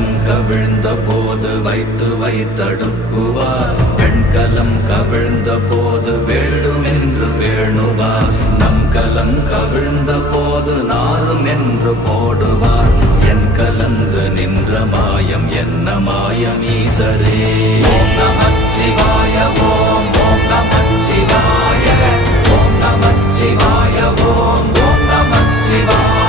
வெண்கலம் கவிழ்ந்த போது வைத்து வைத்தடுக்குவார். வெண்கலம் கவிழ்ந்த போது வேடுமென்று வேணுவார். நம் கலம் கவிழ்ந்த போது நாரும் என்று போடுவார். என் கலந்து நின்ற மாயம் என்ன மாயம் ஈசரே. ஓம் நமச்சிவாய ஓம் ஓம் நமச்சிவாய ஓம் நமச்சிவாய ஓம் ஓம் நமச்சிவாய.